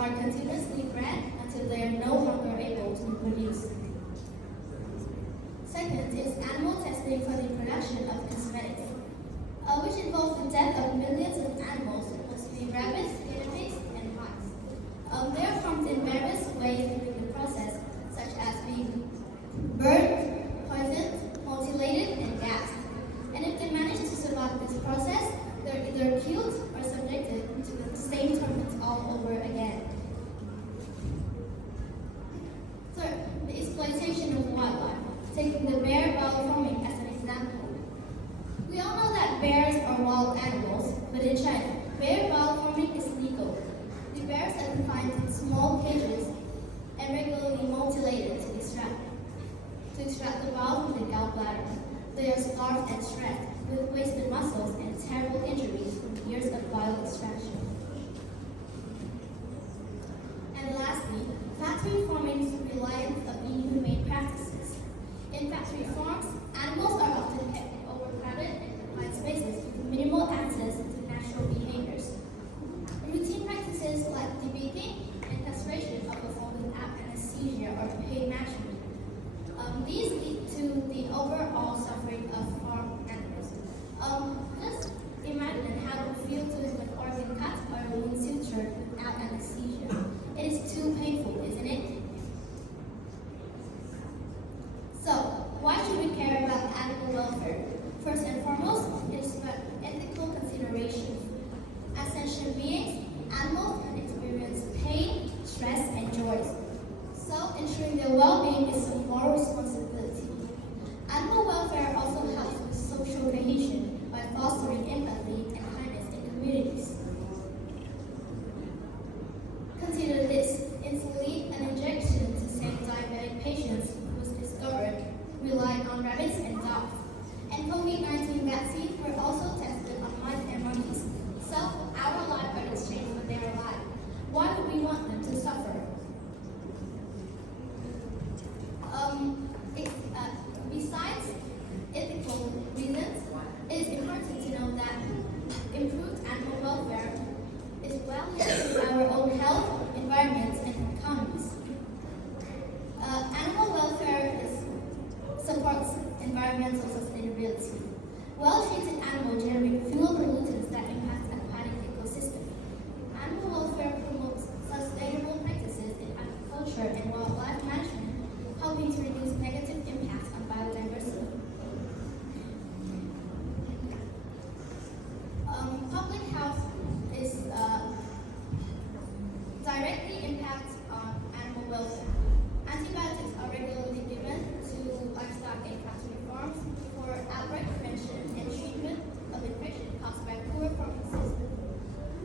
are continuously bred until they are no longer able to reproduce. Second is animal testing for the production of cosmetics, which involves the death of millions of animals, mostly rabbits, guinea pigs, and mice. They are harmed in various ways during the process, such as being burned, poisoned, mutilated, and gassed. And if they manage to survive this process, they're either killed or subjected to the same torments all over again. Third, the exploitation of wildlife, taking the bear farming as an example. We all know that bears are wild animals, but in China, bear farming is legal. The bears are confined in small cages and regularly mutilated to extract the bile from the gallbladder. They are starved and stressed, with wasted muscles and terrible injuries from years of bile extraction. And lastly, factory farming's reliance on inhumane practices. In factory farms, animals are often kept in overcrowded and confined spaces with minimal access to natural behaviors. Routine practices like debeaking and castration are performed without anesthesia or pain management. These lead to the overall suffering of farm animals. Just imagine how it would feel to have an organ cut or a wound sutured without anesthesia. It is too painful, isn't it? So, why should we care about animal welfare? First and foremost, it is about ethical considerations. As sentient beings, animals can experience pain, stress, and joys. So, ensuring their well-being is a moral responsibility. Animal welfare also helps with social cohesion by fostering empathy and kindness in communities. Consider this: insulin, an injection to save diabetic patients, was discovered relying on rabbits and dogs. And COVID-19 vaccines were also tested on mice and monkeys. So, our lives are exchanged for their life. Why would we want them to suffer? Besides ethical reasons, it is important to know that improved animal welfare is well linked to our own health, environment, and economies. Animal welfare supports environmental sustainability. Well-treated animals generate fewer pollutants that impact aquatic ecosystem. Animal welfare promotes sustainable practices in agriculture and wildlife management, helping to reduce negative impacts on biodiversity. Public health is directly impacts on animal welfare. Antibiotics are regularly given to livestock in factory farms for outbreak prevention and treatment of infection caused by poor farming systems.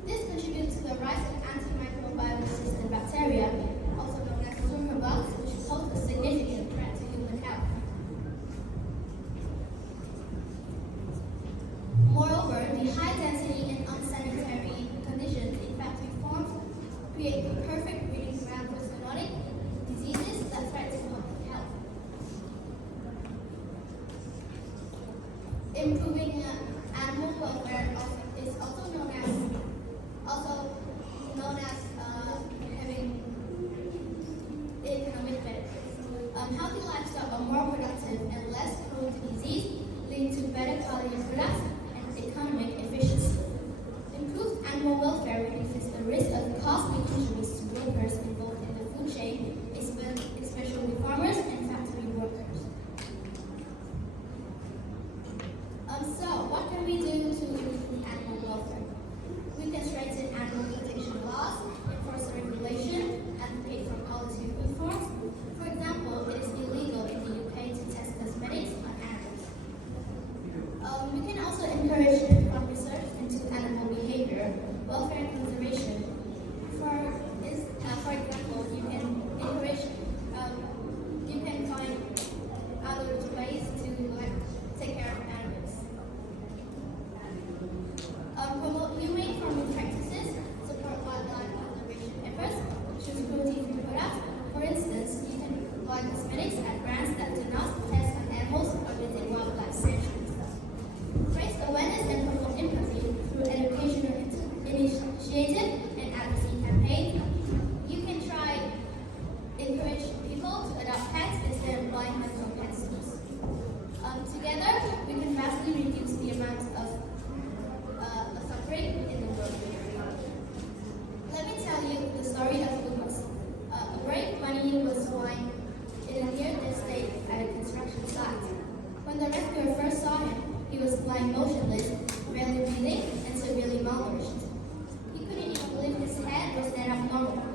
This contributes to the rise of antimicrobial resistant bacteria, also known as superbugs, which pose a significant threat to human health. Moreover, the high density and unsanitary conditions in factory farms create the perfect breeding ground for zoonotic diseases that threaten public health. Improving animal welfare is also known as having economic benefits. Healthy livestock are more productive and less prone to disease, leading to better quality of products and economic efficiency. Improved animal welfare reduces the risk of costly injuries to workers involved in the food chain, especially farmers and factory workers. So, what can we do to improve animal welfare? We can strengthen animal protection laws, enforce regulation, advocate for policy reforms. For example, it is illegal in the UK to test cosmetics on animals. We can also encourage and fund research into animal behavior, welfare and conservation. For example, normal.